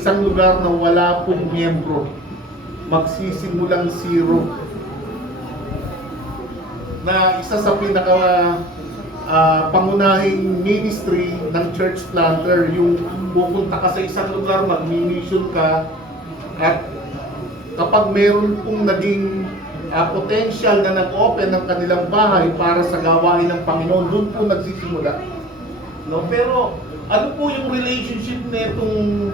isang lugar na wala pong miyembro. Magsisimulang zero. Na isa sa pinaka pangunahing ministry ng church planter, yung pupunta ka sa isang lugar, mag-mission ka, at kapag meron pong naging potential na nag-open ng kanilang bahay para sa gawain ng Panginoon, doon po nagsisimula. No? Pero ano po yung relationship nitong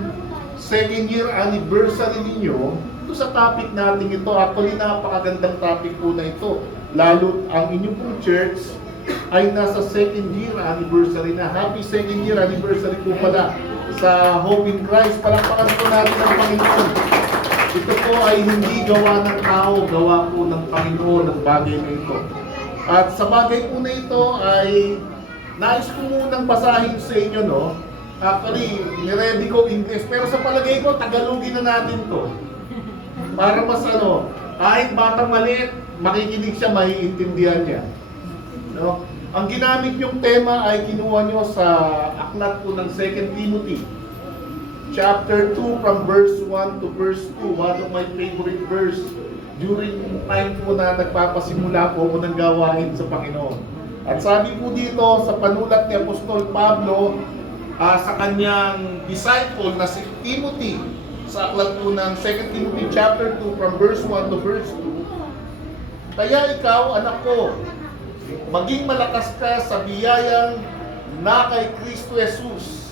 second year anniversary ninyo ito sa topic natin ito? Actually, napakagandang topic po na ito. Lalo ang inyong pong church ay nasa second year anniversary na. Happy second year anniversary po pala sa Hope in Christ. Palakpakan po natin ang Panginoon. Ito po ay hindi gawa ng tao, gawa po ng Panginoon ang bagay na ito. At sa bagay po na ito ay nais ko munang basahin sa inyo, no? Actually, niready ko English, pero sa palagay ko, Tagalogin na natin to. Para mas kahit batang maliit, makikinig siya, maiintindihan niya. No? Ang ginamit yung tema ay kinuha nyo sa aklat po ng 2 Timothy. Chapter 2 from verse 1 to verse 2, one of my favorite verse during time po na nagpapasimula po ako ng gawain sa Panginoon. At sabi po dito sa panulat ni Apostol Pablo sa kanyang disciple na si Timothy, sa aklat po ng 2 Timothy chapter 2 from verse 1 to verse 2, kaya ikaw, anak ko, maging malakas ka sa biyayang na kay Kristo Jesus.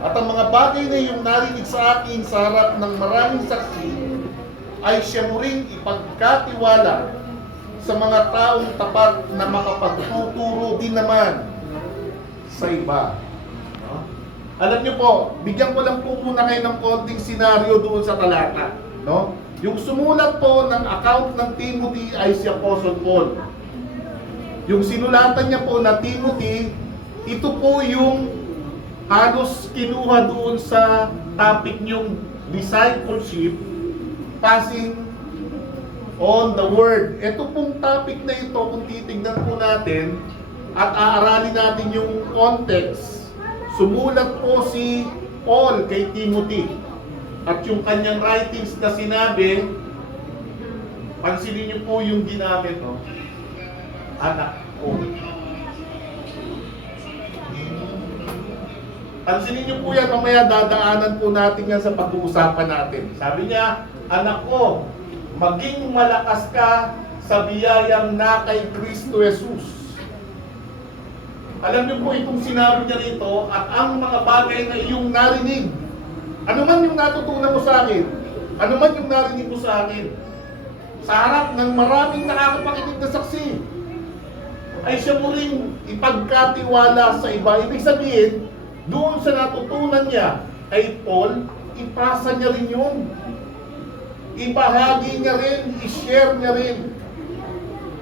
At ang mga bagay na iyong narinig sa akin sa harap ng maraming saksi ay siya mo ring ipagkatiwala sa mga taong tapat na makapagtuturo din naman sa iba. No? Alam niyo po, bigyan ko lang po muna kayo ng konting senaryo doon sa talata. No? Yung sumulat po ng account ng Timothy ay si Apostle Paul. Yung sinulatan niya po na Timothy, ito po yung halos kinuha doon sa topic niyong discipleship, passing on the Word. Ito pong topic na ito, kung titignan po natin at aaralin natin yung context, sumulat po si Paul kay Timothy. At yung kanyang writings na sinabi, pansinin niyo po yung ginamit, no? Anak ko. Pansinin niyo po yan, mamaya dadaanan po natin yan sa pag-uusapan natin. Sabi niya, anak ko, maging malakas ka sa biyayang na kay Kristo Jesus. Alam niyo po itong sinabi niya rito, at ang mga bagay na iyong narinig, ano man yung natutunan mo sa akin, ano man yung narinig mo sa akin, sa harap ng maraming nakakapakinig na saksi, ay siya mo ring ipagkatiwala sa iba. Ibig sabihin, doon sa natutunan niya kay Paul, ipasa niya rin yun. Ibahagi niya rin, i-share niya rin.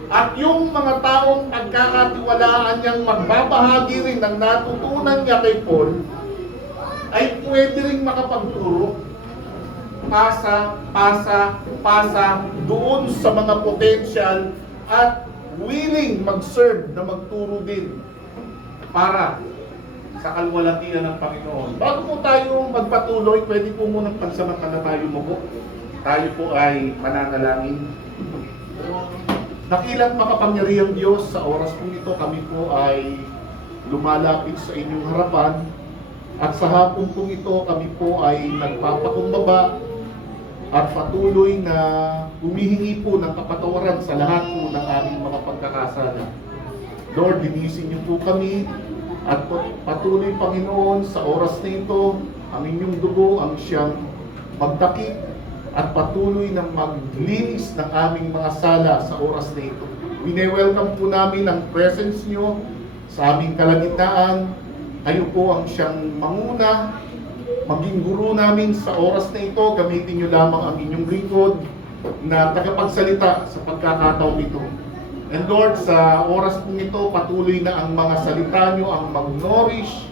At yung mga taong pagkakatiwalaan niyang magbabahagi rin ng natutunan niya kay Paul, ay pwede rin makapagturo. Pasa doon sa mga potential at willing mag-serve na magturo din para sa kalwalatian ng Panginoon. Bago po tayo magpatuloy, pwede po munang pansamantala tayo mo. Tayo po ay mananalangin. Dakilat makapangyarihang Diyos, sa oras po ito kami po ay lumalapit sa inyong harapan. At sa hapon po ito kami po ay nagpapakumbaba at patuloy na humihingi po ng kapatawaran sa lahat po ng aming mga pagkakasala. Lord, linisin niyo po kami at patuloy, Panginoon, sa oras na ito, ang inyong dugo ang siyang magtakip at patuloy na maglinis ng aming mga sala sa oras na ito. Wine-welcome po namin ang presence niyo sa aming kalagitnaan. Kayo po ang siyang manguna, maging guro namin sa oras na ito. Gamitin niyo lamang ang inyong lingkod na tagapagsalita sa pagkakataon ito. And Lord, sa oras po ito, patuloy na ang mga salita niyo ang mag-nourish,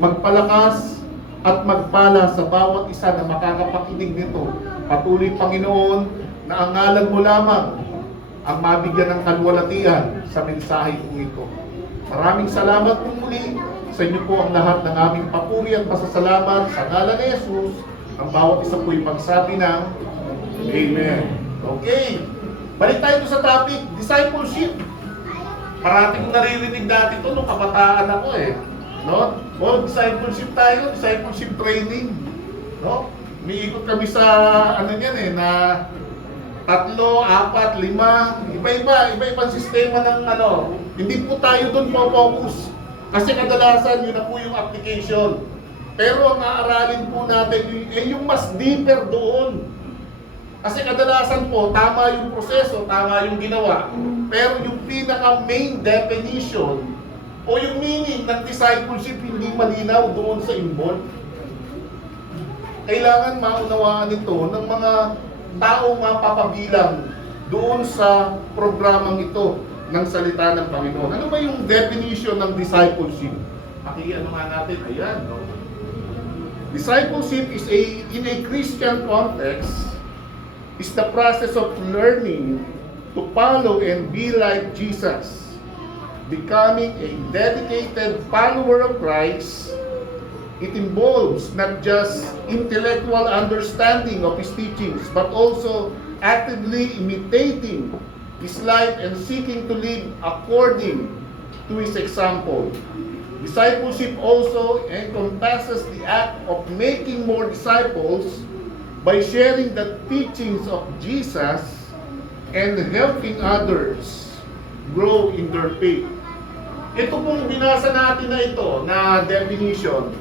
magpalakas, at magpala sa bawat isa na makakapakinig nito. Patuloy, Panginoon, na ang ngalan mo lamang ang mabigyan ng kalwalatian sa mensahe po ito. Maraming salamat po muli. Sa inyo po ang lahat ng aming papuri at pasasalamat sa ngalan ni Jesus. Ang bawat isa po'y magsabi ng Amen. Okay. Balik tayo sa topic, discipleship. Parati kong naririnig dati ito nung kabataan ako eh. No? O, discipleship tayo, discipleship training. No? Umiikot kami sa ano yan eh, na 3, 4, 5, iba-ibang sistema ng ano. Hindi po tayo doon po-focus. Kasi kadalasan yun na po yung application. Pero ang aaralin po natin yung mas deeper doon. Kasi kadalasan po, tama yung proseso, tama yung ginawa. Pero yung pinaka main definition o yung meaning ng discipleship hindi malinaw doon sa involved. Kailangan maunawaan ito ng mga taong mapapabilang doon sa programang ito ng salita ng Panginoon. Ano ba yung definition ng discipleship? Pakiano nga natin, ayan. No? Discipleship is in a Christian context, is the process of learning to follow and be like Jesus, becoming a dedicated follower of Christ. It involves not just intellectual understanding of His teachings, but also actively imitating His life and seeking to live according to His example. Discipleship also encompasses the act of making more disciples by sharing the teachings of Jesus and helping others grow in their faith. Ito pong binasa natin na ito, na definition,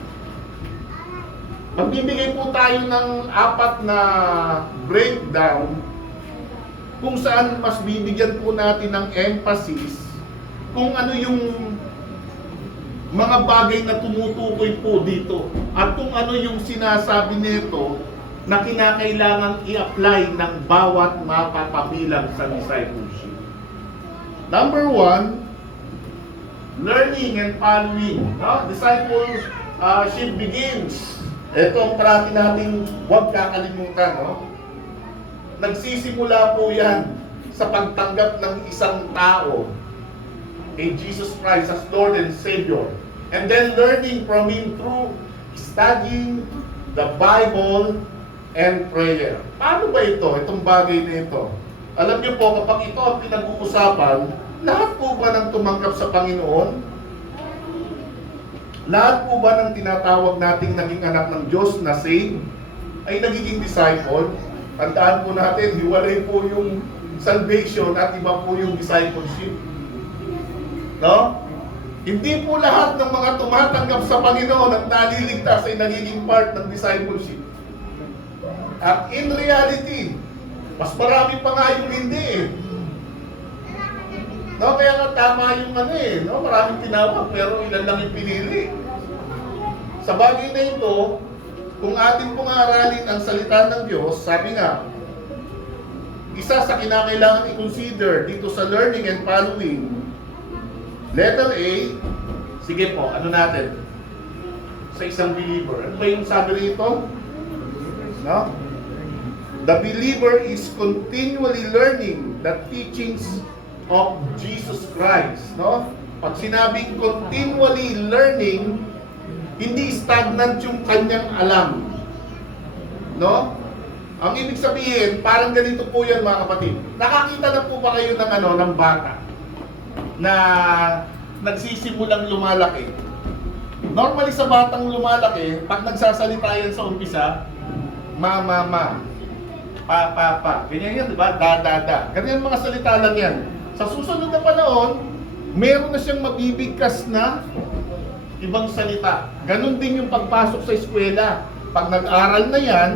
magbibigay po tayo ng 4 na breakdown kung saan mas bibigyan po natin ng emphasis kung ano yung mga bagay na tumutukoy po dito at kung ano yung sinasabi nito na kinakailangang i-apply ng bawat mapapabilang sa discipleship. Number 1, learning and following. No? Discipleship begins. Ito ang parati nating huwag kakalimutan. No? Nagsisimula po yan sa pagtanggap ng isang tao kay Jesus Christ as Lord and Savior. And then learning from Him through studying the Bible and prayer. Paano ba ito? Itong bagay na ito. Alam niyo po, kapag ito ang pinag-uusapan, lahat po ba ng tumanggap sa Panginoon? Lahat po ba ng tinatawag nating naging anak ng Diyos na saved ay nagiging disciple? Tandaan po natin, hiwalay po yung salvation at iba po yung discipleship. No? Hindi po lahat ng mga tumatanggap sa Panginoon at naliligtas ay nagiging part ng discipleship. At in reality, mas marami pa nga yung hindi eh. No, kaya nga tama yung ano eh, no? Maraming tinawag pero ilan lang yung pinili. Sa bagay na ito, kung atin pong aralin ang salita ng Diyos, sabi nga, isa sa kinakailangan i-consider dito sa learning and following, letter A, sige po, ano natin? Sa isang believer. Ano ba yung sabi rito? No? The believer is continually learning the teachings of Jesus Christ. No? Pag sinabing continually learning, hindi stagnant yung kanyang alam. No? Ang ibig sabihin, parang ganito po yan mga kapatid. Nakakita na po ba kayo ng bata na nagsisimulang lumalaki? Normally sa batang lumalaki, pag nagsasalita yan sa umpisa, ma, pa. Ganyan yan, di ba? Da. Ganyan mga salita lang yan. Sa susunod na panahon, meron na siyang mabibigkas na ibang salita. Ganon din yung pagpasok sa eskwela. Pag nag-aral na yan,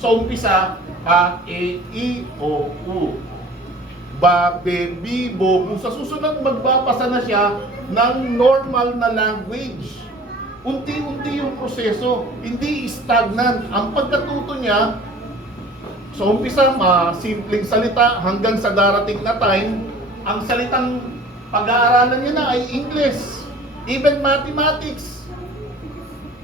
sa umpisa, A, E, I, O, U. Ba, be, bi, bo. Sa susunod, magbabasa na siya ng normal na language. Unti-unti yung proseso. Hindi stagnant. Ang pagkatuto niya, sa umpisa, simpleng salita hanggang sa darating na time, ang salitang pag-aaralan niya na ay English, even mathematics.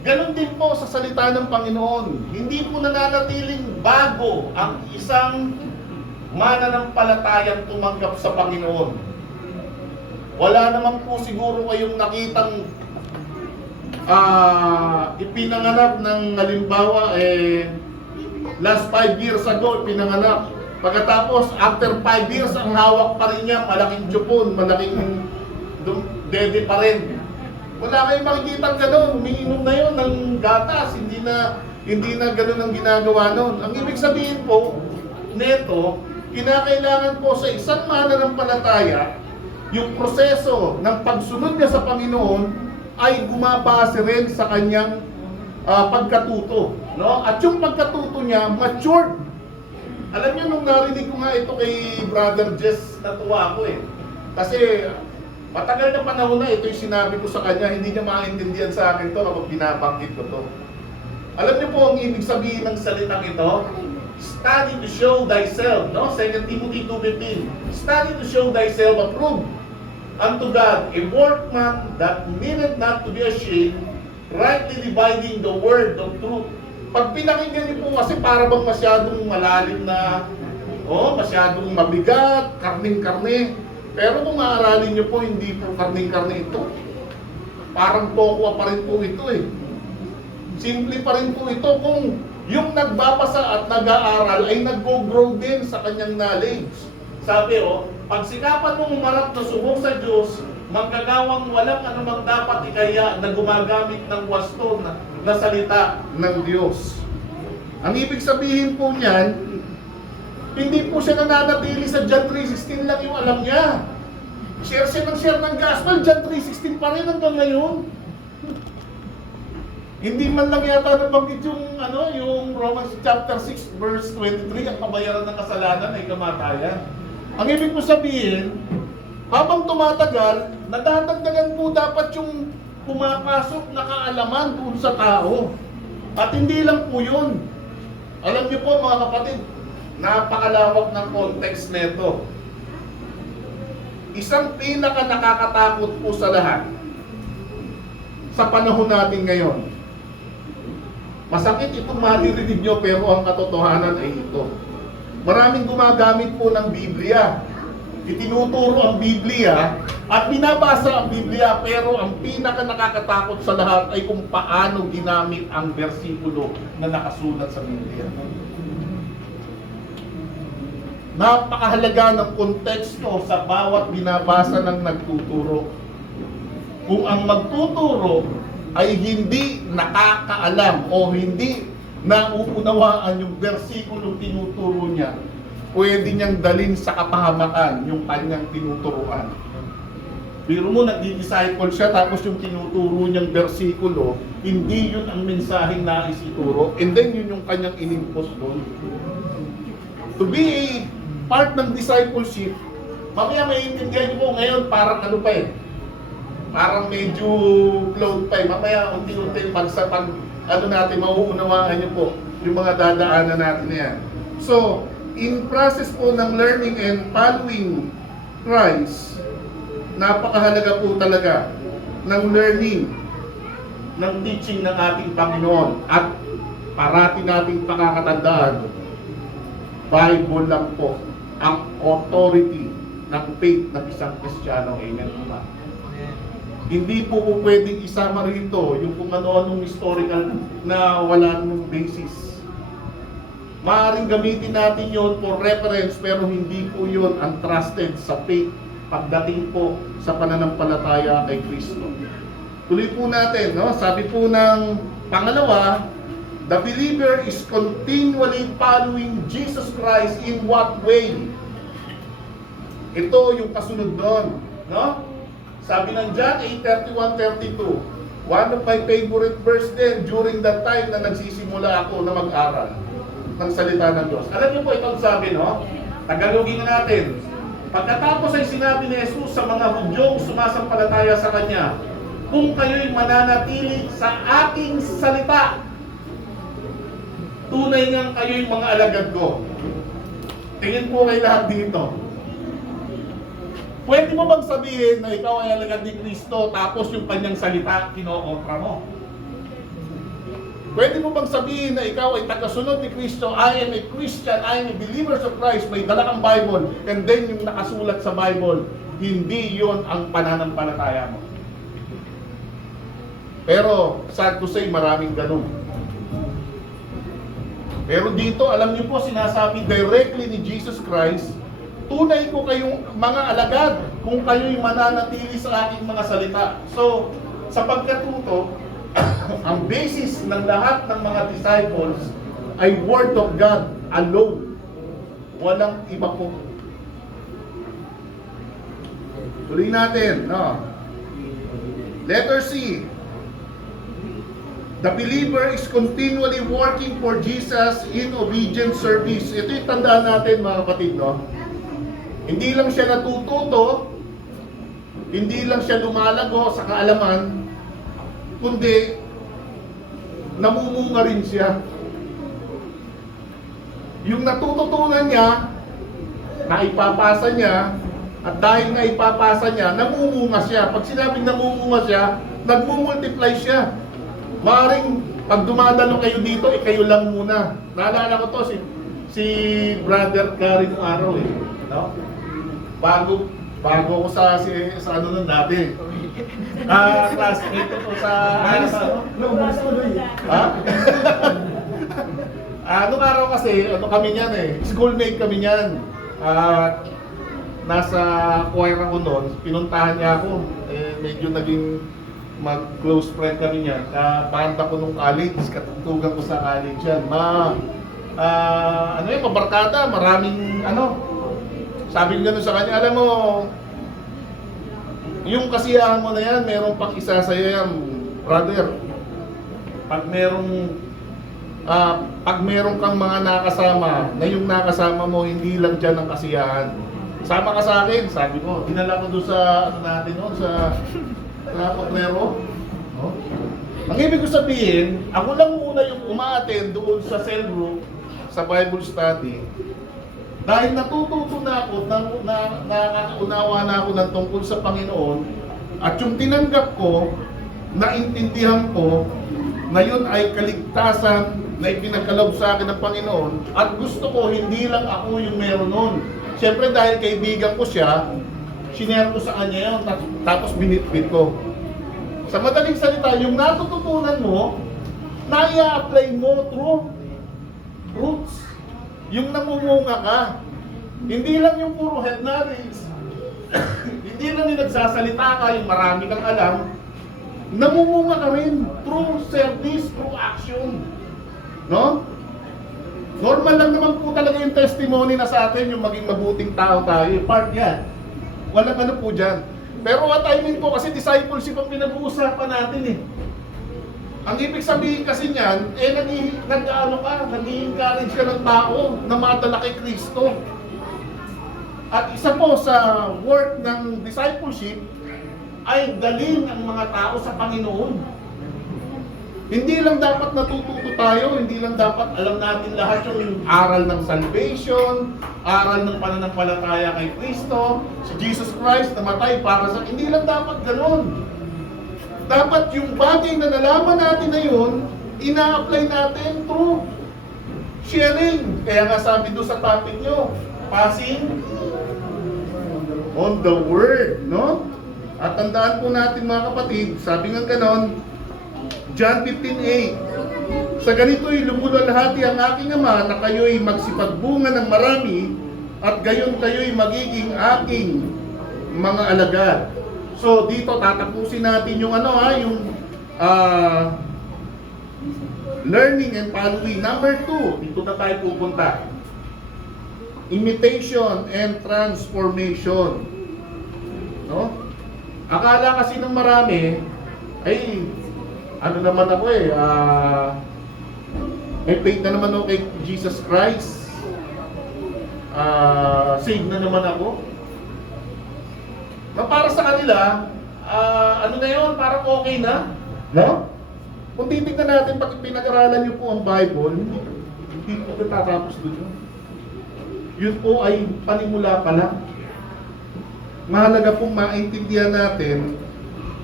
Ganon din po sa salita ng Panginoon. Hindi po nananatiling bago ang isang mananampalatayang tumanggap sa Panginoon. Wala naman po siguro kayong nakitang ipinanganak ng halimbawa, last 5 years ago, ipinanganak. Pagkatapos, after 5 years, ang hawak pa rin niya, malaking tsupon, malaking dede pa rin. Wala kayong makikita gano'n, umiinom na yun ng gatas, hindi na gano'n ang ginagawa nun. Ang ibig sabihin po, neto, kinakailangan po sa isang mananampalataya, yung proseso ng pagsunod niya sa Panginoon ay gumabase rin sa kanyang pagkatuto. No? At yung pagkatuto niya, matured. Alam niyo, nung narinig ko nga ito kay Brother Jess, natuwa ako eh. Kasi matagal na panahon na ito yung sinabi ko sa kanya, hindi niya maintindihan sa akin to kapag binabanggit ko to. Alam niyo po ang ibig sabihin ng salitang ito? Study to show thyself, no? 2 Timothy 2:15. Study to show thyself approved unto God, a workman that needeth not to be ashamed, rightly dividing the word of truth. Pag pinakinggan niyo po kasi para bang masyadong malalim na, masyadong mabigat, karning-karne. Pero kung maaralin niyo po, hindi po karning-karne ito. Parang tokwa pa rin po ito eh. Simple pa rin po ito kung yung nagbabasa at nag-aaral ay nag-grow din sa kanyang knowledge. Sabi pagsikapan mong umarap na subok sa Diyos, manggagawang walang anumang dapat ikaya na gumagamit ng wasto na salita ng Diyos. Ang ibig sabihin po niyan, hindi po siya nananatili sa John 3:16 lang yung alam niya. Share siya ng gospel, John 3:16 pa rin hanggang ngayon. Hindi man lang yata nabanggit yung Romans chapter 6 verse 23, ang kabayaran ng kasalanan ay kamatayan. Ang ibig ko sabihin, habang tumatagal, nadadagdagan po dapat yung pumapasok na kaalaman doon sa tao. At hindi lang po yun. Alam niyo po mga kapatid, napakalawak ng context nito. Isang pinaka nakakatakot po sa lahat sa panahon natin ngayon. Masakit itong maririnig nyo pero ang katotohanan ay ito. Maraming gumagamit po ng Biblia. Itinuturo ang Biblia at binabasa ang Biblia, pero ang pinaka nakakatakot sa lahat ay kung paano ginamit ang bersikulo na nakasulat sa Biblia. Napakahalaga ng konteksto sa bawat binabasa ng nagtuturo. Kung ang magtuturo ay hindi nakakaalam o hindi nauunawaan yung versikulong tinuturo niya, pwede niyang dalhin sa kapahamakan yung kanyang tinuturuan. Biro mo, nagdi-disciple siya, tapos yung tinuturo niyang versikulo, hindi yun ang mensaheng nais ituro, and then yun yung kanyang inimpos doon. To be a part ng discipleship, mamaya maintindihan niyo po ngayon, parang parang medyo float pa eh. Mamaya unti-unti natin, mauunawaan niyo po yung mga dadaanan natin na yan. So, in process po ng learning and following Christ, napakahalaga po talaga ng learning, ng teaching ng ating Panginoon. At parati nating pakakatandaan, Bible lang po ang authority ng faith ng isang Kristiyano. Amen po ba? Hindi po pwedeng isama rito yung kung ano-anong historical na wala namang basis. Maaaring gamitin natin yon for reference, pero hindi po yun ang trusted sa faith pagdating po sa pananampalataya kay Kristo. Tuloy po natin, no? Sabi po ng pangalawa, the believer is continually following Jesus Christ in what way? Ito yung kasunod doon, no? Sabi ng John 8:31-32, one of my favorite verse din during that time na nagsisimula ako na mag-aral ng salita ng Diyos. Alam niyo po itong sabi, no? Tagalogin na natin. Pagkatapos ay sinabi ni Jesus sa mga Hudyong sumasampalataya sa Kanya, kung kayo'y mananatili sa aking salita, tunay ngang kayo'y mga alagad ko. Tingin po kayo lahat dito. Pwede mo bang sabihin na ikaw ay alagad ni Kristo tapos yung kanyang salita kino-kontra mo? Pwede mo bang sabihin na ikaw ay tagasunod ni Kristo, I am a Christian, I am a believer of Christ, may dala kang Bible, and then yung nakasulat sa Bible, hindi yon ang pananampalataya mo? Pero, sad to say, maraming ganun. Pero dito, alam niyo po, sinasabi directly ni Jesus Christ, tunay ko kayong mga alagad kung kayo'y mananatili sa aking mga salita. So, sa pagkatuto, ang basis ng lahat ng mga disciples ay Word of God alone. Walang iba po. Tuloy natin. No? Letter C. The believer is continually working for Jesus in obedient service. Ito yung tandaan natin mga kapatid, no? Hindi lang siya natututo, hindi lang siya lumalago sa kaalaman, kundi namumunga rin siya. Yung natututunan niya, naipapasa niya, at dahil naipapasa niya, namumunga siya. Pag sinabing namumunga siya, nagmumultiply siya. Maring pag dumadalo kayo dito, kayo lang muna. Naalala ko to, si Brother Karen nung araw eh. No? Bago ko sa ano nun dati. Classmate ko sa ha? Nung araw kasi, ano kami niyan eh, schoolmate kami niyan. Nasa choir ako noon, pinuntahan niya ako. Medyo naging mag-close friend kami niyan. Banda ko nung college, katutugan ko sa college yan. Mabarkada, maraming sabi nga sa kanya, alam mo, yung kasiyahan mo na yan, meron pang isa sa'yo yan, brother. Pag meron kang mga nakasama, na yung nakasama mo, hindi lang dyan ang kasiyahan. Sama ka sa akin, sabi ko. Dinala ko doon sa, sa Potrero. No? Ang ibig ko sabihin, ako lang muna yung uma-attend doon sa cell group, sa Bible study. Dahil natututo na ako, nakakaunawa na ako ng tungkol sa Panginoon, at yung tinanggap ko, naintindihan ko, na yun ay kaligtasan na ipinagkaloob sa akin ng Panginoon, at gusto ko, hindi lang ako yung meron nun. Siyempre dahil kaibigan ko siya, sinare ko sa kanya yun, tapos binitbit ko. Sa madaling salita, yung natututunan mo, na-i-apply mo through roots. Yung namumunga ka. Hindi lang yung puro head knowledge. Hindi lang yung nagsasalita ka, yung marami kang alam. Namumunga ka rin through service, through action. No? Normal lang naman po talaga yung testimony na sa atin, yung maging mabuting tao tayo. Part yan. Walang ano po dyan. Pero what I mean po, kasi discipleship ang pinag-uusapan natin eh. Ang ibig sabihin kasi niyan, nag-i-encourage ka ng tao na madala kay Kristo. At isa po sa work ng discipleship ay dalhin ang mga tao sa Panginoon. Hindi lang dapat natututo tayo, hindi lang dapat alam natin lahat yung aral ng salvation, aral ng pananampalataya kay Kristo, si Jesus Christ namatay para sa... Hindi lang dapat ganoon. Dapat yung bagay na nalaman natin na yun, ina-apply natin through sharing. Kaya nga sabi doon sa topic nyo, passing on the word, no? At tandaan po natin mga kapatid, sabi nga ganon, John 15:8, sa ganito'y lumulalhati ang aking Ama na kayo'y magsipagbunga ng marami at gayon kayo'y magiging aking mga alagad. So dito tatapusin natin yung yung learning and following. Number 2, dito na tayo pupunta. Imitation and transformation. No? Akala kasi ng marami, ay ano naman ako may faith na naman ako kay Jesus Christ. Saved na naman ako. Na para sa kanila, ano na yun, parang okay na. No? Kung titignan natin, pag pinag-aralan niyo po ang Bible, hindi po tatapos doon. Yun po ay panimula pa lang. Mahalaga pong maintindihan natin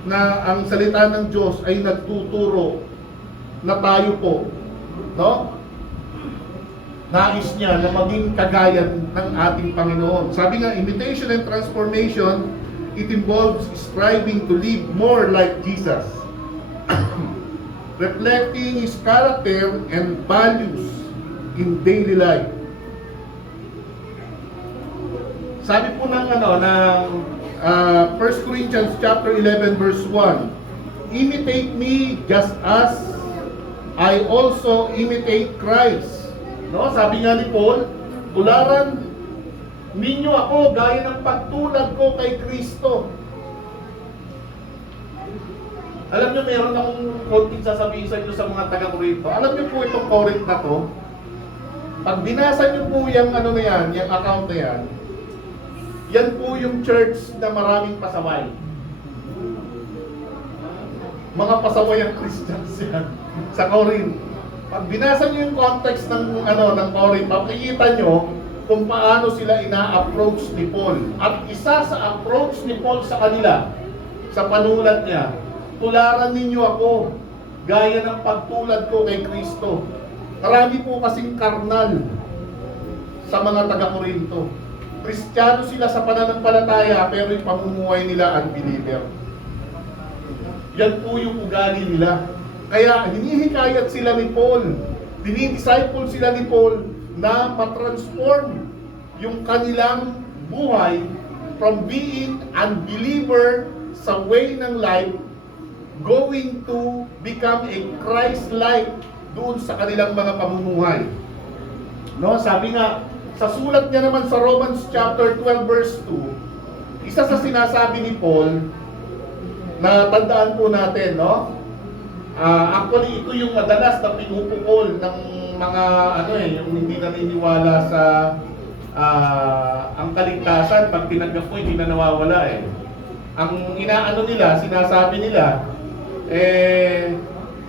na ang salita ng Diyos ay nagtuturo na tayo po, no? Nais niya na maging kagaya ng ating Panginoon. Sabi nga, imitation and transformation, it involves striving to live more like Jesus. reflecting His character and values in daily life. Sabi po ng 1 Corinthians chapter 11 verse 1, imitate me just as I also imitate Christ. No, sabi nga ni Paul, tularan ninyo ako gaya ng pagtulad ko kay Kristo. Alam niyo, meron akong konting sasabihin sa inyo sa mga taga-Corinto. Alam niyo po itong Corinth na to, pag binasa niyo po yung na yan, yung account na yan, yan po yung church na maraming pasaway. Mga pasaway ang Christians yan sa Corinth. Pag binasa niyo yung context ng ng Corinth, makikita niyo kung paano sila ina-approach ni Paul. At isa sa approach ni Paul sa kanila, sa panulat niya, tularan ninyo ako gaya ng pagtulad ko kay Kristo. Marami po kasing karnal sa mga taga-Corinto. Kristiyano sila sa pananampalataya, pero yung pamumuhay nila unbeliever. Yan po yung ugali nila. Kaya hinihikayat sila ni Paul, dinidisciple sila ni Paul na matransform yung kanilang buhay from being unbeliever sa way ng life, going to become a Christ-like doon sa kanilang mga pamumuhay. No, sabi nga, sa sulat niya naman sa Romans chapter 12 verse 2, isa sa sinasabi ni Paul, na tandaan po natin, no? Actually, ito yung madalas na pinupukol ng mga yung hindi naniniwala sa ang kaligtasan. Pag tinanggap mo, hindi na nawawala eh. Ang sinasabi nila,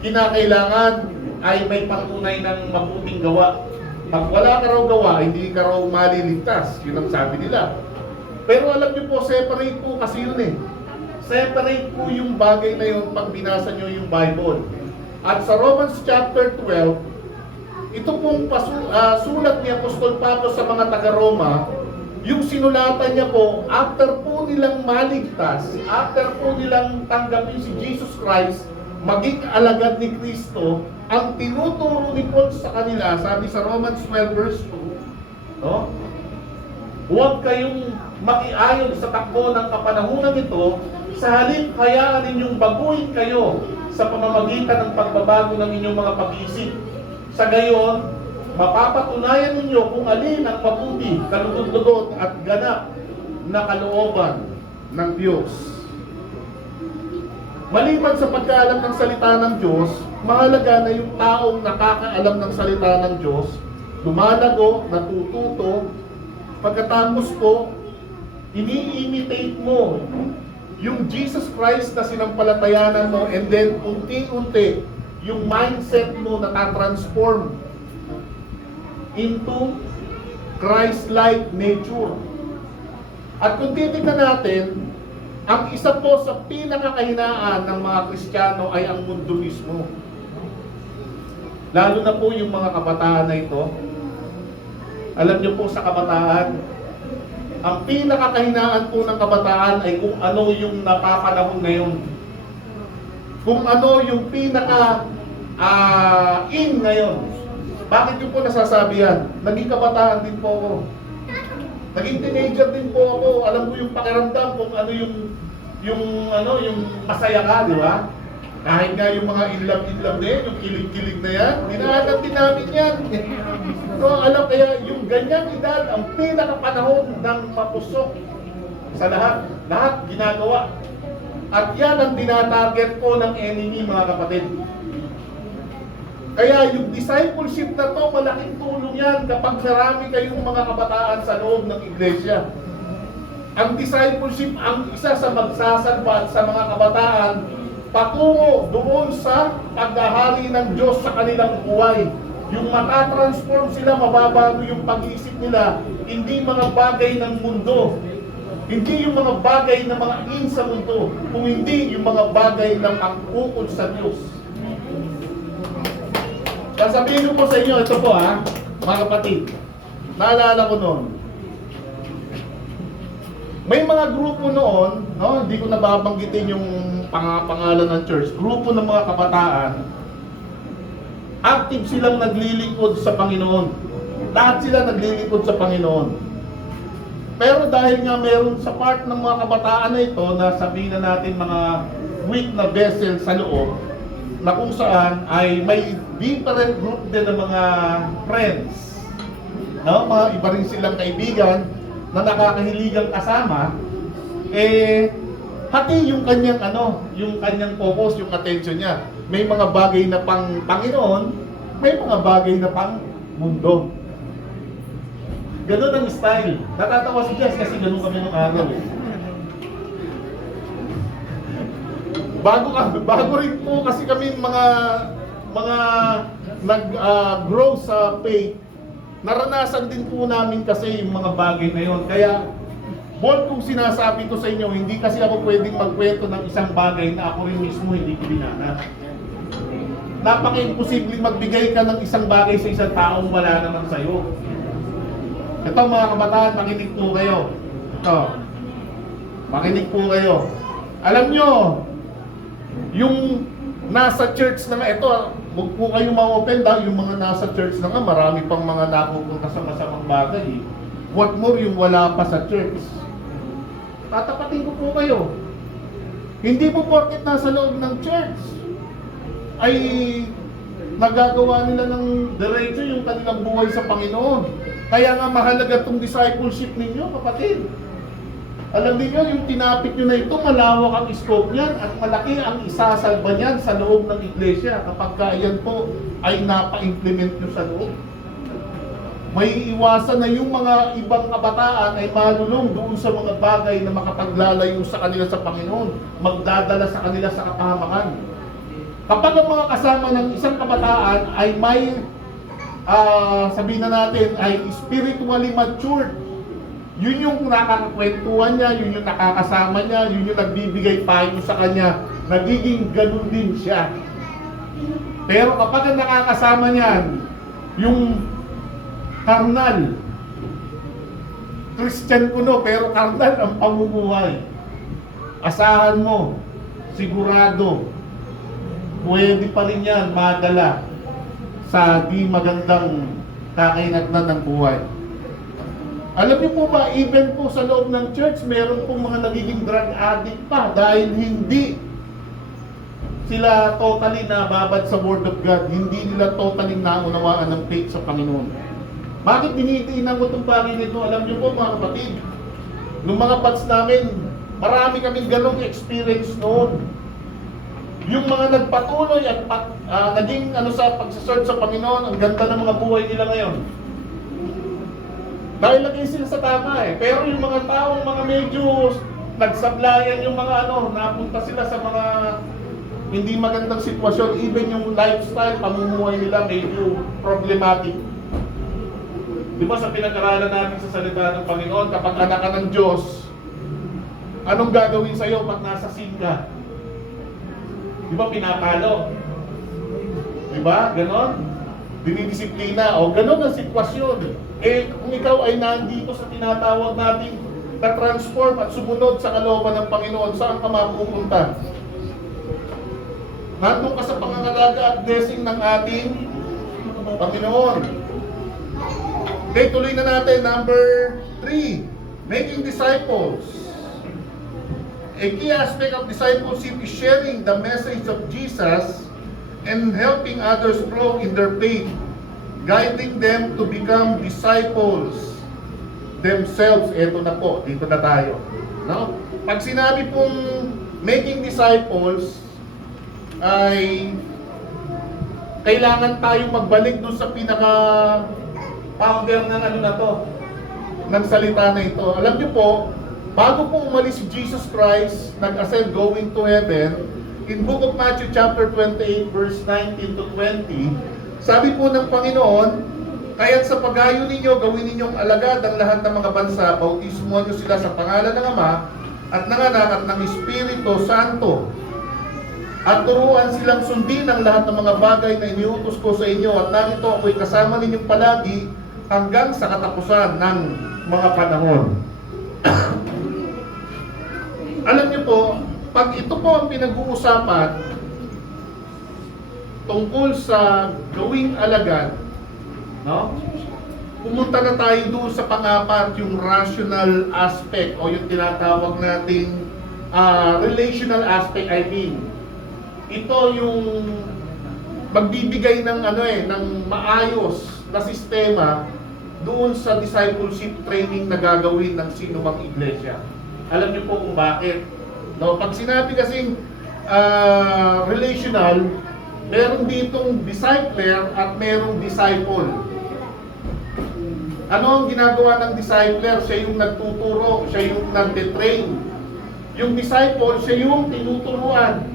kinakailangan ay may patunay ng mabuting gawa. Pag wala ka raw gawa, hindi ka raw maliligtas. Yun ang sabi nila. Pero alam niyo po, separate po kasi yun eh. Separate po yung bagay na yun pag binasa nyo yung Bible. At sa Romans chapter 12, ito pong sulat ni Apostol Pablo sa mga taga-Roma, yung sinulatan niya po, after po nilang maligtas, after po nilang tanggapin si Jesus Christ, maging alagad ni Kristo, ang tinuturo ni Paul sa kanila, sabi sa Romans 12 verse 2, no? Huwag kayong makiayon sa takbo ng kapanahunan ito, sa halip hayaan ninyong baguhin kayo sa pamamagitan ng pagbabago ng inyong mga pag-iisip. Sa gayon, mapapatunayan ninyo kung alin ang mabuti, kalugod-lugod at ganap na kalooban ng Diyos. Maliban sa pagkaalam ng salita ng Diyos, mahalaga na yung taong nakakaalam ng salita ng Diyos, lumalago, natututo, pagkatapos po, ini-imitate mo yung Jesus Christ na sinampalatayanan mo, and then unti-unti yung mindset mo natatransform into Christ-like nature. At kung titignan natin, ang isa po sa pinakakahinaan ng mga Kristiyano ay ang mundo mismo. Lalo na po yung mga kabataan na ito. Alam niyo po sa kabataan, ang pinakakahinaan po ng kabataan ay kung ano yung napapanahon ngayon. Kung ano yung in ngayon. Bakit yung po nasasabi yan? Naging kabataan din po ako. Naging teenager din po ako. Alam ko yung pakiramdam kung ano yung masaya ka, di ba? Kahit nga yung mga inlove na yan, yung kilig-kilig na yan, dinaanan din namin yan. So, alam kaya, yung ganyang edad, ang pinakapanahon ng mapusok sa lahat. Lahat ginagawa. At yan ang tinatarget po ng enemy, mga kapatid. Kaya yung discipleship na to, malaking tulong yan kapag marami kayong mga kabataan sa loob ng iglesia. Ang discipleship ang isa sa magsasalba sa mga kabataan patungo doon sa paghahari ng Diyos sa kanilang buhay. Yung matatransform sila, mababago yung pag-iisip nila, hindi mga bagay ng mundo, hindi yung mga bagay na mga sa mundo, kung hindi yung mga bagay na pangukol sa Diyos. Sasabihin ko po sa inyo, ito po mga kapatid, naalala ko noon, may mga grupo noon, no, hindi ko nababanggitin yung pangalan ng church, grupo ng mga kabataan active silang naglilingkod sa Panginoon. Lahat sila naglilingkod sa Panginoon. Pero dahil nga meron sa part ng mga kabataan na ito na sabihin na natin mga weak na vessel sa loob, na kung saan ay may different group din ng mga friends, no? Mga iba rin silang kaibigan na nakakahiligang kasama, hati yung kanyang yung kanyang focus, yung attention niya. May mga bagay na pang Panginoon, may mga bagay na pang mundo. Ganun ang style. Natatawa si Jess kasi ganun kami nung araw. Bago rin po kasi kami mga nag-grow sa faith, naranasan din po namin kasi yung mga bagay na yon. Kaya, bold kong sinasabi ko sa inyo, hindi kasi ako pwedeng magkwento ng isang bagay na ako rin mismo hindi ko dinana. Napaka-imposible magbigay ka ng isang bagay sa isang taong wala naman sa'yo. Ito mga kabataan, makinig po kayo. Ito, makinig po kayo. Alam nyo, yung nasa church na nga, ito, huwag po kayo ma-open dahil yung mga nasa church na nga, marami pang mga napupunta sa masamang bagay. What more yung wala pa sa church. Tatapatin ko po kayo. Hindi po porket nasa loob ng church ay nagagawa nila ng diretso yung kanilang buhay sa Panginoon. Kaya nga mahalaga itong discipleship ninyo, kapatid. Alam niyo yung tinapik nyo na ito, malawak ang scope niyan at malaki ang isasalba niyan sa loob ng iglesia kapag yan po ay napa-implement nyo sa loob. May iwasan na yung mga ibang kabataan ay malulong doon sa mga bagay na makapaglalayo sa kanila sa Panginoon, magdadala sa kanila sa kapahamakan. Kapag ang mga kasama ng isang kabataan ay may, sabihin na natin, ay spiritually matured, yun yung nakakakwentuhan niya, yun yung nakakasama niya, yun yung nagbibigay payo sa kanya, nagiging ganun din siya. Pero kapag ang nakakasama niyan, yung karnal, Christian kuno, pero karnal ang pamumuhay, asahan mo, sigurado, pwede pa rin yan madala sa di magandang kakainatnan ng buhay. Alam niyo po ba, even po sa loob ng church, meron pong mga nagiging drug addict pa dahil hindi sila totally nababad sa Word of God, hindi nila totally naunawaan ng faith sa Panginoon. Bakit dinitiinan ko itong bagay nito? Alam niyo po mga kapatid, nung mga batch namin, marami kaming ganong experience noon. Yung mga nagpatuloy at naging sa pagsasearch sa Panginoon, ang ganda ng mga buhay nila ngayon. Dahil lagi sila sa tama eh. Pero yung mga taong mga medyo nagsablayan yung mga napunta sila sa mga hindi magandang sitwasyon, even yung lifestyle, pamumuhay nila medyo problematic. Di ba sa pinag-aralan natin sa salita ng Panginoon, kapag anak ka ng Diyos, anong gagawin sa'yo pag nasa sin ka? Di ba pinapalo? Di ba? Ganon? Dinidisiplina. O ganon ang sitwasyon. Kung ikaw ay nandito sa tinatawag natin na transform at sumunod sa kalooban ng Panginoon, saan ka mapupunta? Nandun ka sa pangangalaga at blessing ng ating Panginoon. Okay, tuloy na natin. Number 3, making disciples. A key aspect of discipleship is sharing the message of Jesus and helping others grow in their faith, guiding them to become disciples themselves. Ito na po, dito na tayo. No? Pag sinabi pong making disciples, ay kailangan tayong magbalik doon sa pinaka-founder ng ng salita na ito. Alam niyo po, bago po umalis si Jesus Christ, nag-ascend going to heaven, in Book of Matthew chapter 28 verse 19 to 20, sabi po ng Panginoon, kaya't sa paghayo ninyo, gawin ninyong alagad ang lahat ng mga bansa, bautismuhan niyo sila sa pangalan ng Ama, at ng Anak at ng Espiritu Santo, at turuan silang sundin ang lahat ng mga bagay na iniutos ko sa inyo, at narito ako'y kasama ninyong palagi hanggang sa katapusan ng mga panahon. Alam niyo po, pag ito po ang pinag-uusapan, tungkol sa gawing alagad, no? Pumunta na tayo doon sa pang-apat, yung rational aspect o yung tinatawag nating relational aspect, I mean. Ito yung magbibigay ng ng maayos na sistema doon sa discipleship training na gagawin ng sinumang iglesia. Alam niyo po kung bakit? No, pag sinabi kasing relational, meron ditong discipler at merong disciple. Ano ang ginagawa ng discipler? Siya yung nagtuturo, siya yung nagte-train. Yung disciple, siya yung tinuturuan.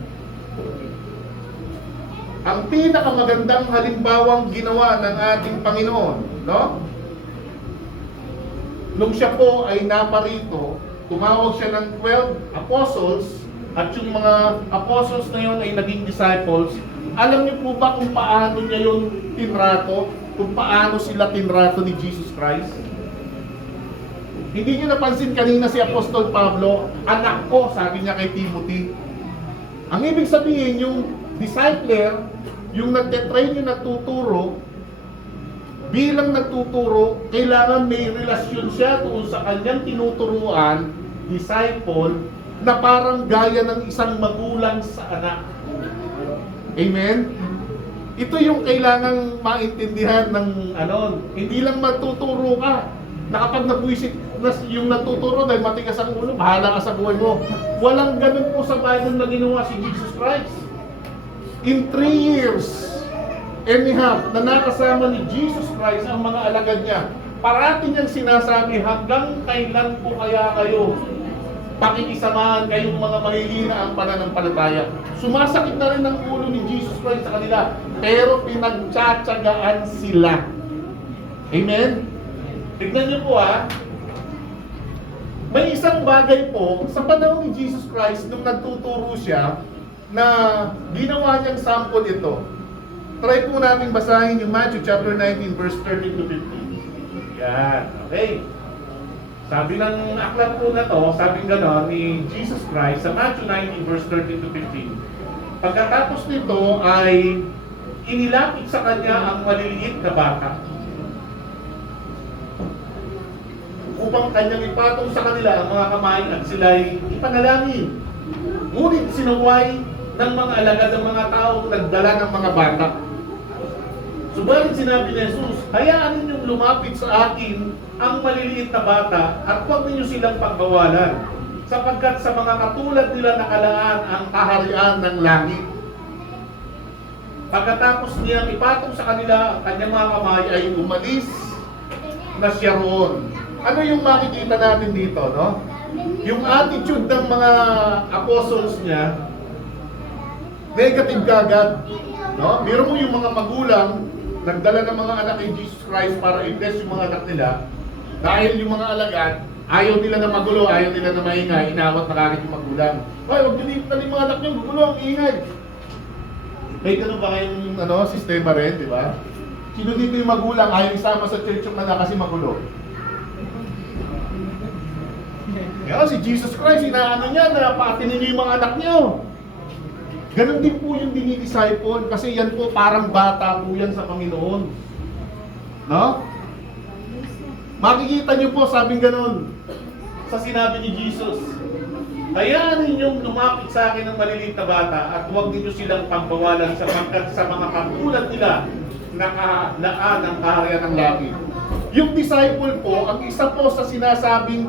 Ang pinakamagandang halimbawang ginawa ng ating Panginoon, no? Nung siya po ay naparito, tumawag siya ng 12 apostles, at yung mga apostles na yun ay naging disciples. Alam niyo po ba kung paano niya yung tinrato? Kung paano sila tinrato ni Jesus Christ? Hindi niyo napansin kanina si Apostol Pablo, anak ko, sabi niya kay Timothy. Ang ibig sabihin, yung discipler, yung nagte-train, yung nagtuturo, bilang nagtuturo, kailangan may relasyon siya doon sa kanyang tinuturuan, disciple, na parang gaya ng isang magulang sa anak. Amen? Ito yung kailangang maintindihan ng hindi lang matuturo ka, na kapag nabwisit yung natuturo dahil matigas ang ulo, bahala ka sa buhay mo. Walang ganun po sa Bible na ginawa si Jesus Christ. In 3 years and a half na nakasama ni Jesus Christ ang mga alagad niya, parating niyang sinasabi, hanggang kailan po kaya kayo pakikisamahan kayong mga mahihina ang pananampalataya? Sumasakit na rin ang ulo ni Jesus Christ sa kanila, pero pinagtsatsagaan sila. Amen? Tignan niyo po may isang bagay po sa panahon ni Jesus Christ nung nagtuturo siya na ginawa niyang sample ito. Try po natin basahin yung Matthew chapter 19 verse 13 to 15. Yan, okay. Sabi ng aklat po na to, sabi gano'n ni Jesus Christ sa Matthew 19 verse 13 to 15. Pagkatapos nito ay inilapit sa kanya ang maliliit na bata upang kanyang ipatong sa kanila ang mga kamay at sila'y ipanalangin. Ngunit sinuway ng mga alagad ng mga taong nagdala ng mga bata. Subalit sinabi ni Jesus, hayaan ninyong lumapit sa akin ang maliliit na bata at huwag ninyo silang pagbawalan, sapagkat sa mga katulad nila nakalaan ang kaharian ng langit. Pagkatapos niyang ipatong sa kanila ang kanyang mga kamay ay umalis na siya roon. Ano yung makikita natin dito, no? Yung attitude ng mga apostles niya, negative kagad, no? Biro mo yung mga magulang, nagdala ng mga anak kay Jesus Christ para i-bless yung mga anak nila, dahil yung mga alagad, ayaw nila na magulo, ayaw nila na maingay, inawat na kagad yung magulang. Ay, huwag nyo dito yung mga anak nyo, gugulo, ang ingay. May ganun ba kayong sistema rin, di ba? Sino dito yung magulang, ayaw isama sa church yung anak kasi magulo? Kaya si Jesus Christ, inaano niya na paatinin niyo yung mga anak niyo. Ganon din po yung dinidisciple kasi yan po parang bata po yan sa Panginoon. No? Makikita niyo po, sabing ganon sa sinabi ni Jesus, hayaan ninyong lumapit sa akin ng maliliit na bata at huwag ninyo silang pagbawalan sapagkat sa mga katulad nila nakalaan ang kaharian ng langit. Yung disciple po, ang isa po sa sinasabing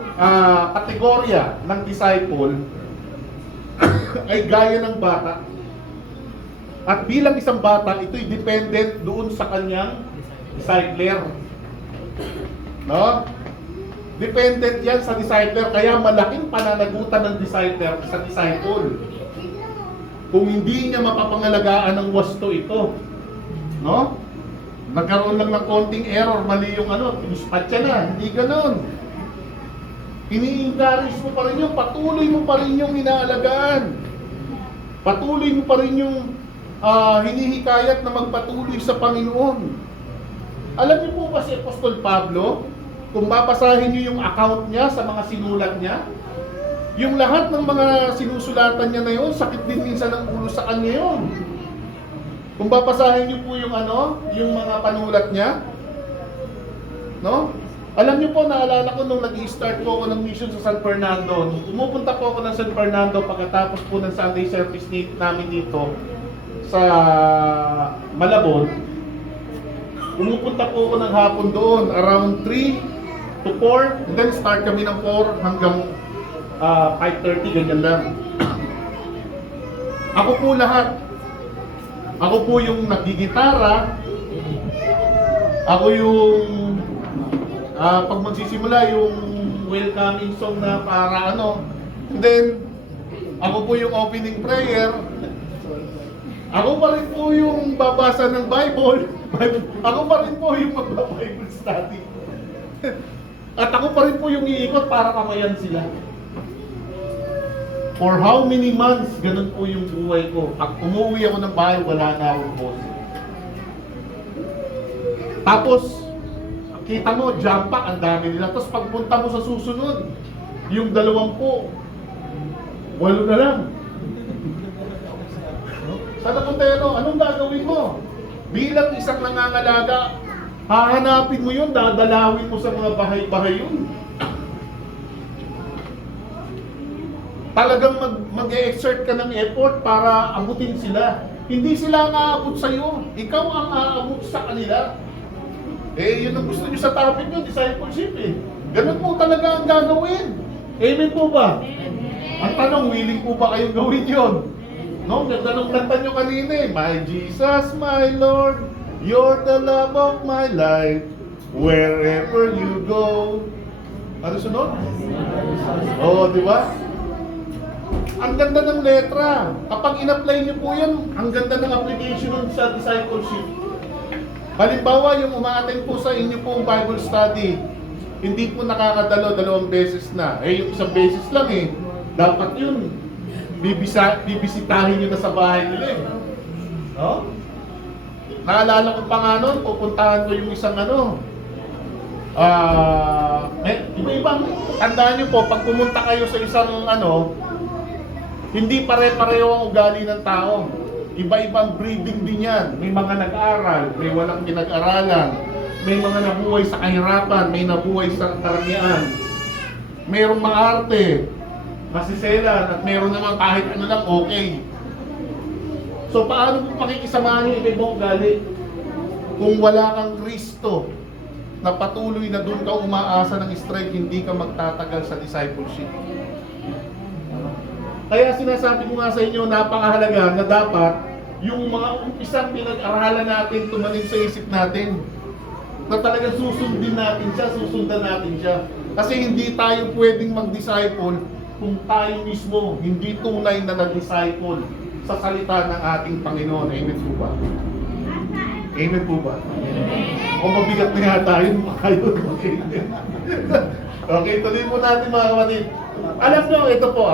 kategorya ng disciple ay gaya ng bata. At bilang isang bata, ito'y dependent doon sa kanyang discipler. No? Dependent yan sa discipler, kaya malaking pananagutan ng discipler sa disciple. Kung hindi niya mapapangalagaan ng wasto ito, no? Nagkaroon lang ng konting error, mali yung tinuspatya na, hindi ganon. Ini-encourage mo pa rin yung, patuloy mo pa rin yung inaalagaan. Patuloy mo pa rin yung hinihikayat na magpatuloy sa Panginoon. Alam niyo po ba si Apostol Pablo, kung babasahin niyo yung account niya sa mga sinulat niya, yung lahat ng mga sinusulatan niya na yun, sakit din minsan ng ulo sa kanya yun. Kung babasahin niyo po yung yung mga panulat niya, no? Alam niyo po, naalala ko nung nag-i-start po ako ng mission sa San Fernando. Pumupunta po ako ng San Fernando pagkatapos po ng Sunday service namin dito sa Malabon. Pumupunta po ako ng hapon doon, around 3 to 4. And then start kami ng 4 hanggang 5:30, ganyan lang. Ako po lahat. Ako po yung nagigitara. Ako yung pag magsisimula yung welcoming song na para And then ako po yung opening prayer. Ako pa rin po yung babasa ng Bible. Ako pa rin po yung magba-Bible study. At ako pa rin po yung iikot para kamayan sila. For how many months, ganun po yung buhay ko. Pag umuwi ako ng bahay, wala na akong boss. Tapos, kita mo, jump pack, ang dami nila. Tapos pagpunta mo sa susunod, yung 20, 8 na lang. Sana po tayo, anong gagawin mo? Bilang isang nangangalaga, hahanapin mo yun, dadalawin mo sa mga bahay-bahay yun. Talagang mag-e-exert ka ng effort para abutin sila. Hindi sila ang aabot sa'yo. Ikaw ang aabot sa kanila. Yun ang gusto nyo sa topic nyo, discipleship Ganun po talaga ang gagawin. Amen po ba? Ang tanong, willing po ba kayong gawin yun? No? Ganda nung kanta nyo kanina My Jesus, my Lord, you're the love of my life. Wherever you go. Ano sunod? Di ba? Ang ganda ng letra. Kapag in-apply niyo po yan, ang ganda ng application nun sa discipleship. Halimbawa, yung umaattend po sa inyo pong Bible study, hindi po nakakadalo 2 beses na. Yung isang beses lang dapat yun. Bibisitahin nyo na sa bahay nila No? Naalala ko pa nga nun, pupuntahan ko yung isang iba-ibang, tandaan nyo po, pag pumunta kayo sa isang hindi pare-pareho ang ugali ng tao. Iba-ibang breeding din yan. May mga nag-aral, may walang pinag-aralan. May mga nabuhay sa kahirapan, may nabuhay sa karangyaan. Mayroong maarte, masiselan, at mayroon naman kahit ano lang okay. So paano po pakikisamahan yung ibang ugali? Kung wala kang Kristo na patuloy na doon ka umaasa ng strength, hindi ka magtatagal sa discipleship. Kaya sinasabi ko nga sa inyo, napakahalaga na dapat yung mga umpisang pinag-aralan natin, tumanim sa isip natin, na talagang susundin natin siya, susundan natin siya. Kasi hindi tayo pwedeng mag-disciple kung tayo mismo hindi tunay na nag-disciple sa salita ng ating Panginoon. Amen po ba? Amen po ba? O mabigat na nga tayo, makayon. Okay, tuloy po natin mga kapatid. Alam nyo, ito po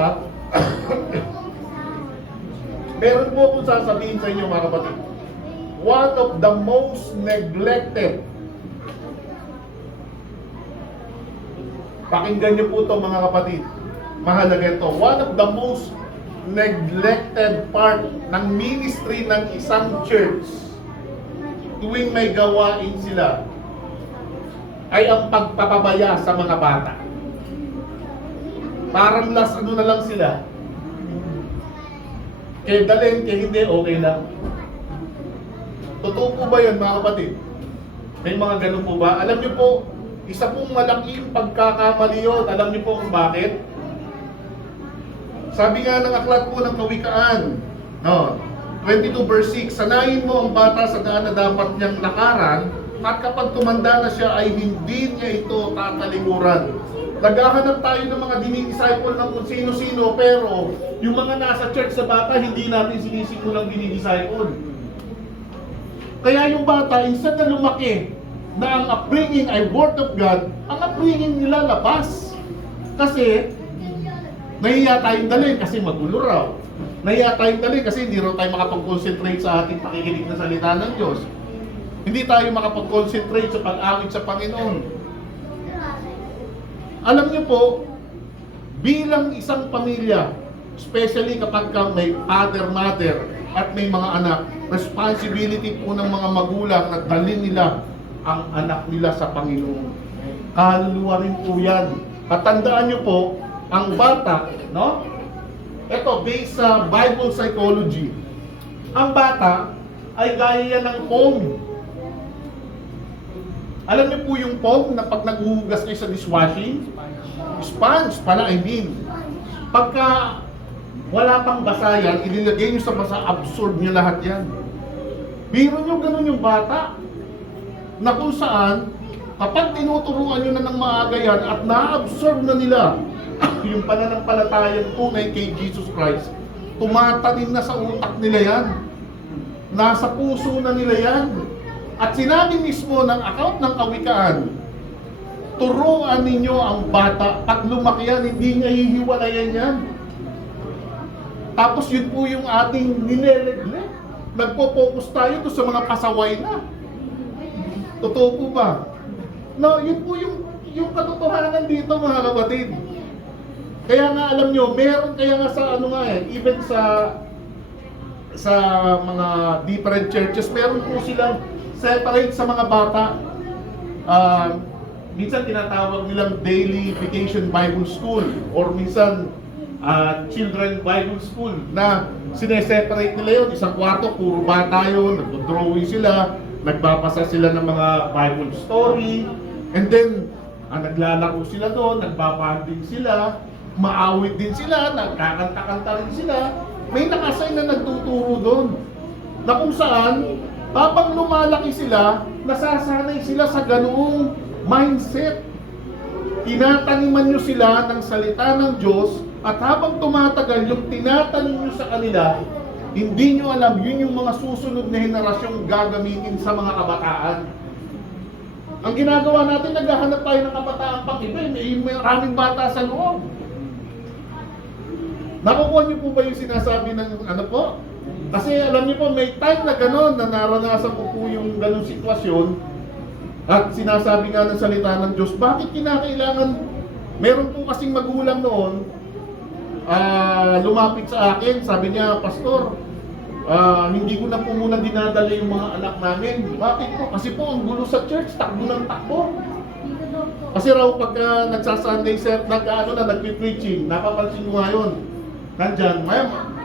meron po akong sasabihin sa inyo mga kapatid. One of the most neglected, pakinggan nyo po ito mga kapatid, mahalaga ito. One of the most neglected part ng ministry ng isang church tuwing may gawain sila ay ang pagpapabaya sa mga bata. Parang last na lang sila. Kaya dalhin, kaya hindi, okay lang. Totoo po ba yun mga kapatid? May mga ganun po ba? Alam niyo po, isa pong malaking pagkakamali yun. Alam niyo po kung bakit? Sabi nga ng aklat po ng Kawikaan, 22 verse 6, sanayin mo ang bata sa daan na dapat niyang lakaran, at kapag tumanda na siya ay hindi niya ito tatalikuran. Naghahanap tayo ng mga dinidisciple ng kung sino-sino, pero yung mga nasa church sa bata, hindi natin sinisimulang dinidisciple. Kaya yung bata, instead na lumaki na ang upbringing ay Word of God, ang upbringing nila labas. Kasi nahiya tayong dalhin kasi magulo raw. Nahiya tayong dalhin kasi hindi raw tayo makapag-concentrate sa ating pakikinig na salita ng Diyos. Hindi tayo makapag-concentrate sa pag-awit sa Panginoon. Alam niyo po, bilang isang pamilya, especially kapag may father, mother, at may mga anak, responsibility po ng mga magulang na dalhin nila ang anak nila sa Panginoon. Kaluluwa rin po yan. At tandaan nyo po, ang bata, no? Ito, based sa Bible psychology, ang bata ay gaya yan ng foam. Alam niyo po yung foam na pag naghuhugas kayo sa dishwashing? Sponge pala, I mean. Pagka wala pang basa yan, ililagay nyo sa basa, absorb nyo lahat yan. Biro nyo ganun yung bata, na kung saan, kapag tinuturuan nyo na ng maaga yan at na-absorb na nila yung pananampalatayang tunay kay Jesus Christ, tumatanim na sa utak nila yan. Nasa puso na nila yan. At sinabi mismo ng account ng Kawikaan, turuan ninyo ang bata, pag lumaki yan, hindi niya hihiwalayan yan. Tapos yun po yung ating nineneglect. Nagpo-focus tayo to sa mga pasaway na. Totoo po ba? No, yun po yung katotohanan dito, mga kapatid. Kaya nga alam nyo, meron kaya nga sa ano nga even sa mga different churches, meron po silang separate sa mga bata. Minsan tinatawag nilang daily vacation Bible school or minsan children Bible school na sineseparate nila yun. Isang kwarto, puro bata yun, nagdo-drawing sila, nagbabasa sila ng mga Bible story, and then naglalaro sila doon, nagbabanding sila, maawit din sila, nagkakanta-kanta rin sila. May nakasign na nagtuturo doon na kung saan habang lumalaki sila, nasasanay sila sa ganoong mindset. Tinataniman nyo sila ng salita ng Diyos at habang tumatagal yung tinatanim nyo sa kanila, hindi nyo alam, yun yung mga susunod na henerasyong gagamitin sa mga kabataan. Ang ginagawa natin, naghahanap tayo ng kabataan pang iba, may maraming bata sa loob. Nakukuha niyo po ba yung sinasabi ng ano po? Kasi alam niyo po, may time na gano'n, na naranasan ko po yung gano'ng sitwasyon. At sinasabi nga ng salita ng Diyos, bakit kinakailangan, meron po kasing magulang noon, lumapit sa akin, sabi niya, Pastor, hindi ko na po muna dinadala yung mga anak namin. Bakit po? Kasi po ang gulo sa church, takbo ng takbo. Kasi raw pagka nagsa-Sunday set, nag-preaching, napapansin ko ngayon, nandyan,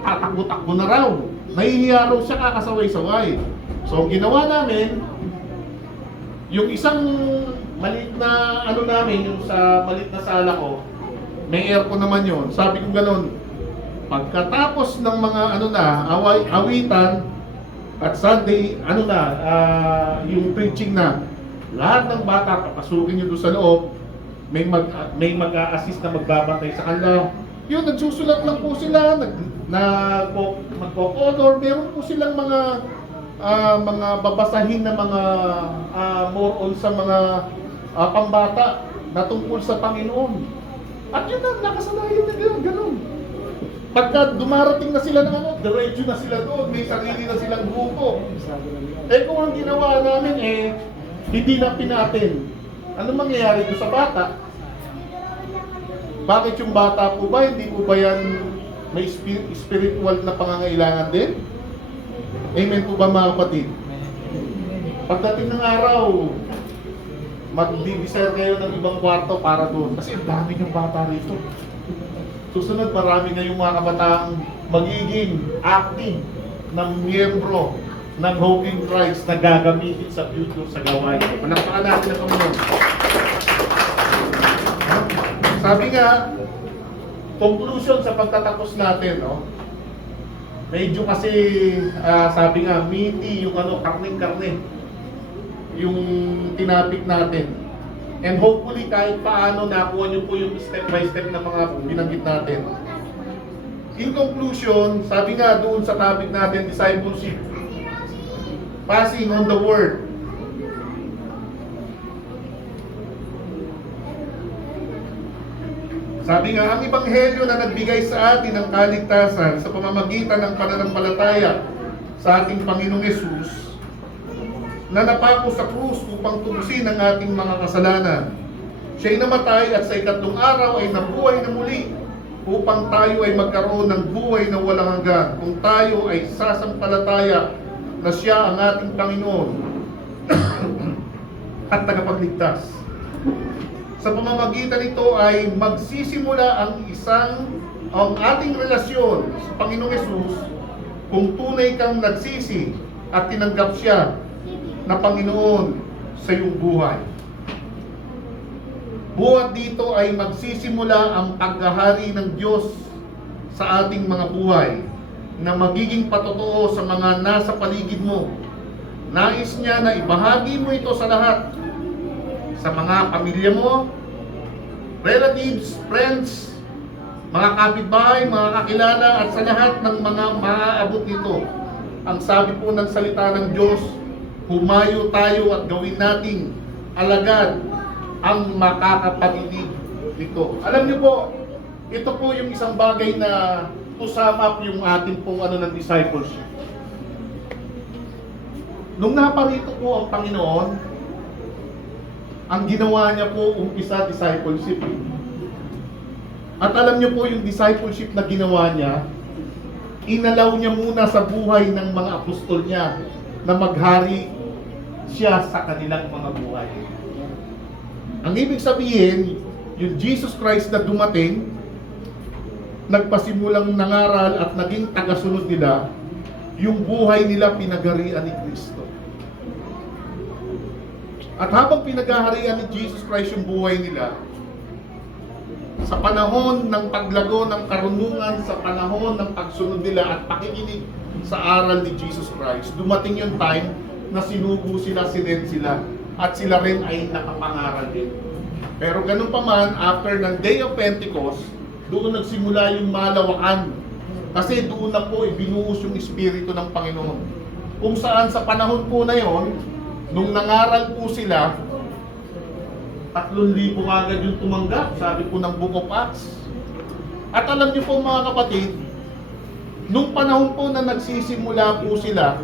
tatakbo-takbo na raw. Nahihiya raw siya kakasaway-saway. So, ang ginawa namin, yung isang maliit na ano namin, yung sa maliit na sala ko, may aircon naman yun. Sabi ko ganun, pagkatapos ng mga ano na, awitan, at Sunday, ano na, yung preaching na, lahat ng bata, papasukin nyo doon sa loob, may mag-a-assist na magbabantay sa kanila. Yun, nagsusulat lang po sila, magpo-color, meron po silang mga babasahin na mga more on sa mga pambata na tungkol sa Panginoon. At yun na, nakasanayan na gano'n. Pagka dumarating na sila ng ano, diretso na sila doon, may sarili na silang grupo. Eh kung ang ginawa namin hindi na pinatin, ano mangyayari doon sa bata? Bakit yung bata po ba, hindi po ba yan may spiritual na pangangailangan din? Amen po ba mga kapatid? Pagdating ng araw, mag-desire kayo ng ibang kwarto para doon. Kasi dami yung bata rito. Susunod, marami na yung mga kabataang magiging active ng miyembro ng Hope in Christ na gagamitin sa future sa gawain. Palakpakan natin na Panginoon. Sabi nga, conclusion sa pagtatapos natin, no? Medyo kasi, sabi nga, meaty yung ano, karning-karne, yung tinapik natin. And hopefully, kahit paano, nakuha nyo po yung step by step na mga binanggit natin. In conclusion, sabi nga doon sa topic natin, discipleship, passing on the word. Sabi nga, ang ebanghelyo na nagbigay sa atin ng kaligtasan sa pamamagitan ng pananampalataya sa ating Panginoong Yesus, na napako sa krus upang tubusin ang ating mga kasalanan. Siya'y namatay at sa ikatlong araw ay nabuhay na muli upang tayo ay magkaroon ng buhay na walang hanggan. Kung tayo ay sasampalataya na siya ang ating Panginoon at tagapagligtas. Sa pamamagitan nito ay magsisimula ang ating relasyon sa Panginoong Hesus kung tunay kang nagsisi at tinanggap siya na Panginoon sa iyong buhay. Buhat dito ay magsisimula ang paghahari ng Diyos sa ating mga buhay na magiging patotoo sa mga nasa paligid mo. Nais niya na ibahagi mo ito sa lahat, sa mga pamilya mo, relatives, friends, mga kapitbahay, mga kakilala, at sa lahat ng mga maaabot nito. Ang sabi po ng salita ng Diyos, humayo tayo at gawin nating alagad ang makakapanilig nito. Alam niyo po, ito po yung isang bagay na to sum up yung ating pong ng discipleship. Nung naparito po ang Panginoon, ang ginawa niya po umpisa discipleship. At alam niyo po yung discipleship na ginawa niya, inalaw niya muna sa buhay ng mga apostol niya na maghari siya sa kanilang mga buhay. Ang ibig sabihin, yung Jesus Christ na dumating, nagpasimulang nangaral at naging tagasunod nila, yung buhay nila pinagarian ni Kristo. At habang pinaghaharian ni Jesus Christ yung buhay nila, sa panahon ng paglago ng karunungan, sa panahon ng pagsunod nila at pakikinig sa aral ni Jesus Christ, dumating yung time na sinugo sila, sinend sila, at sila rin ay nakapangaral din. Pero ganun pa man, after ng Day of Pentecost, doon nagsimula yung malawakan. Kasi doon na po ibinuhos yung Espiritu ng Panginoon. Kung saan sa panahon po na yon, nung nangaral po sila, 3,000 agad yung tumanggap, sabi po ng Book of Acts. At alam niyo po mga kapatid, nung panahon po na nagsisimula po sila,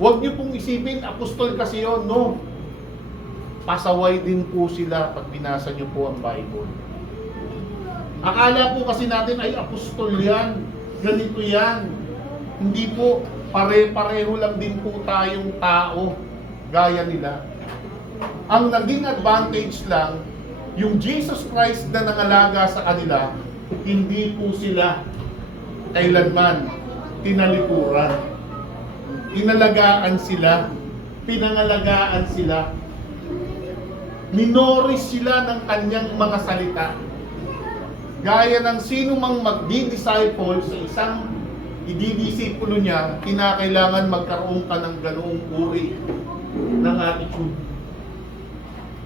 huwag niyo pong isipin, apostol kasi yon, no. Pasaway din po sila pag binasa niyo po ang Bible. Akala po kasi natin ay apostol yan, ganito yan. Hindi po, pare-pareho lang din po tayong tao, gaya nila. Ang naging advantage lang, yung Jesus Christ na nangalaga sa kanila, hindi po sila kailanman tinalikuran. Inalagaan sila, pinangalagaan sila. Minoris sila ng kanyang mga salita. Gaya ng sino mang magdi-disciple sa isang ididisipulo niya, kinakailangan magkaroon ka ng ganoong uri ng attitude.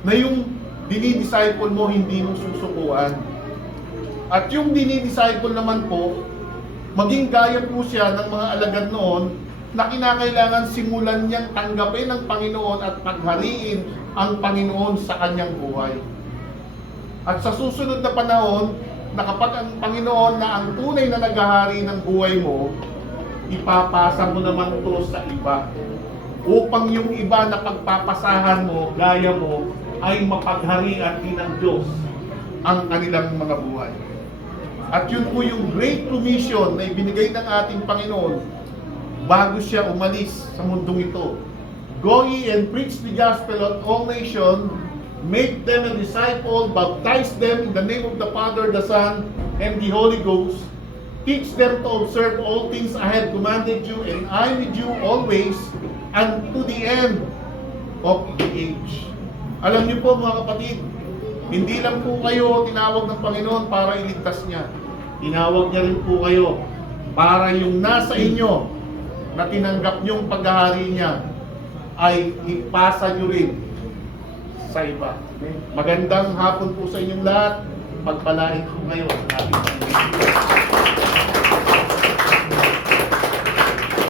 Na yung dinidisciple mo, hindi mo susukuan. At yung dinidisciple naman po, maging gaya po siya ng mga alagad noon, na kinakailangan simulan niyang tanggapin ng Panginoon at paghariin ang Panginoon sa kanyang buhay. At sa susunod na panahon, na kapag ang Panginoon na ang tunay na naghahari ng buhay mo, ipapasa mo naman ito sa iba. Upang yung iba na pagpapasahan mo, gaya mo, ay mapagharian din ng Diyos ang kanilang mga buhay. At yun po yung Great Commission na ibinigay ng ating Panginoon bago siya umalis sa mundong ito. Go ye and preach the gospel of all nations, make them a disciple, baptize them in the name of the Father, the Son, and the Holy Ghost. Teach them to observe all things I have commanded you, and I am with you always, unto the end of the age. Alam niyo po mga kapatid, hindi lang po kayo tinawag ng Panginoon para iligtas niya. Tinawag niya rin po kayo para yung nasa inyo na tinanggap niyong paghahari niya ay ipasa niyo rin sa iba. Magandang hapon po sa inyong lahat. Pagpalain po kayo.